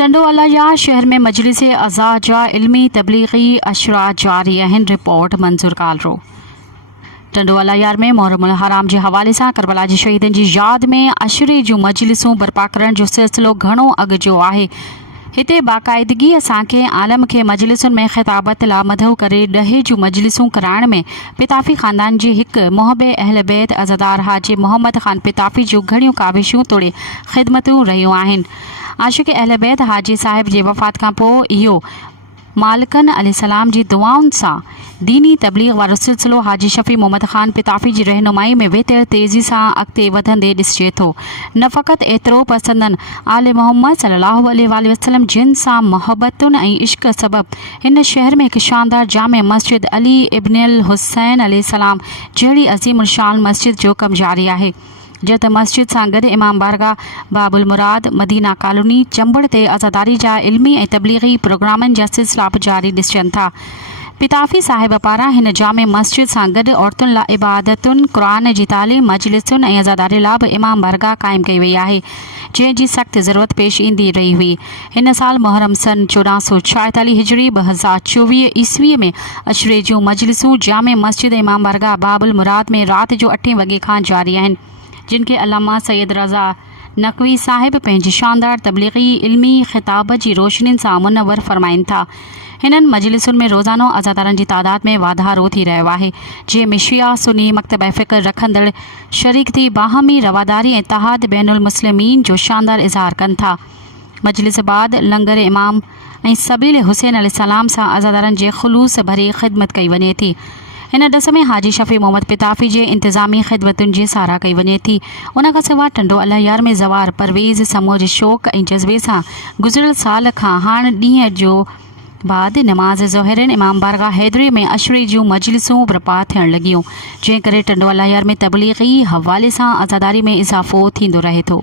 टंडोवाला यार शहर में मजलिस अज़ा जा इल्मी तबलीगी अशरा जारी आहिनि। रिपोर्ट मंजूर कालरो। टंडोवाला यार में मुहर्रमुल हराम के हवाले से करबला के शहीदन की याद में अशरे जूं मजलिसूं बर्पा करण जो सिलसिलो घणो अॻु जो आहे। हिते बाक़ाइदगी असांखे आलम के मजलिसुन में ख़िताबत लामदहू करे ॾहे जूं मजलिसूं कराइण में पिताफ़ी ख़ानदान जी हिक मोहबे अहल बैत अज़ादार हाजी मोहम्मद ख़ान पिताफ़ी जूं घणियूं काविशूं तोड़े ख़िदमतूं रहियूं आहिनि। आशिक़ अहल बैत हाजी साहिब जे वफ़ात खां पोइ इहो मालिकन अलैहिस्सलाम जी दुआउनि सां दीनी तबलीग वारो सिलसिलो हाजी शफ़ी मोहम्मद ख़ान पिताफ़ी जी रहनुमाई में वेतर तेज़ी सां अॻिते वधंदे ॾिसिजे थो। न फ़क़ति एतिरो पसंदन आले मोहम्मद सल्लल्लाहु अलैहि वसल्लम जिन सां मोहब्बतुनि ऐं इश्क सबब हिन शहर में हिकु शानदार जामे मस्जिद अली इब्नुल हुसैन अलैहिस्सलाम जहिड़ी अज़ीम शान मस्जिद जो कमु जारी आहे। जो त मस्जिद सां गॾु इमाम बारगाह बाबुल मुराद मदीना कॉलोनी चंबड़ ते अज़ादारी जा इल्मी ऐं तबलीगी प्रोग्रामनि जा सिलसिला बि जारी ॾिसजनि था। पिताफ़ी साहिब पारां हिन जामे मस्जिद सां गॾु औरतुनि लाइ इबादतुनि क़ुरान जी तालीम मजलिसुनि ऐं अज़ादारी लाइ बि इमाम बारगाह क़ाइमु कई वई आहे, जंहिंजी सख़्तु ज़रूरत पेश ईंदी रही हुई। हिन साल मुहर्रम सन 1446 हिजरी 2024 ईस्वीअ में अशरे जूं मजलिसूं जामे मस्जिद इमाम बारगाह बाबुल मुराद में राति जो 8 वॻे खां जारी आहिनि, जिनके अल्लामा सैयद रज़ा नक़वी साहिब पंहिंजी शानदार तबलीगी इल्मी ख़िताब जी रोशनी सां मुनव्वर फरमाइनि था। हिननि मजलिसुनि में रोज़ानो अज़ादारनि जी तादाद में वाधारो थी रहियो आहे, जंहिं में शिया सुन्नी मकतब फ़िक्र रखंदड़ शरीक थी बाहमी रवादारी ऐं इत्तेहाद बैनुल मुस्लिमीन जो शानदार इज़हार कनि था। मजलिस बाद लंगर इमाम ऐं सबील हुसैन अलैहिस्सलाम सां अज़ादारनि जे ख़ुलूस भरी ख़िदमत कई वञे थी। हिन ॾस में हाजी शफ़ी मोहम्मद पिताफ़ी जे इंतज़ामी ख़िदमतुनि जी साराह कई वञे थी। उन खां सवाइ टंडोवाला यार में ज़वार परवेज़ समूह जे शौक़ ऐं जज़्बे सां गुज़िरियल साल खां हाणे ॾींहं जो बाद नमाज़ ज़ोहरनि इमाम बारगाह हैदरी में अशरे जूं मजलिसूं बर्पा थियण लॻियूं, जंहिं करे टंडोवाला यार में तबलीगी हवाले सां अज़ादारी में इज़ाफ़ो थींदो रहे थो।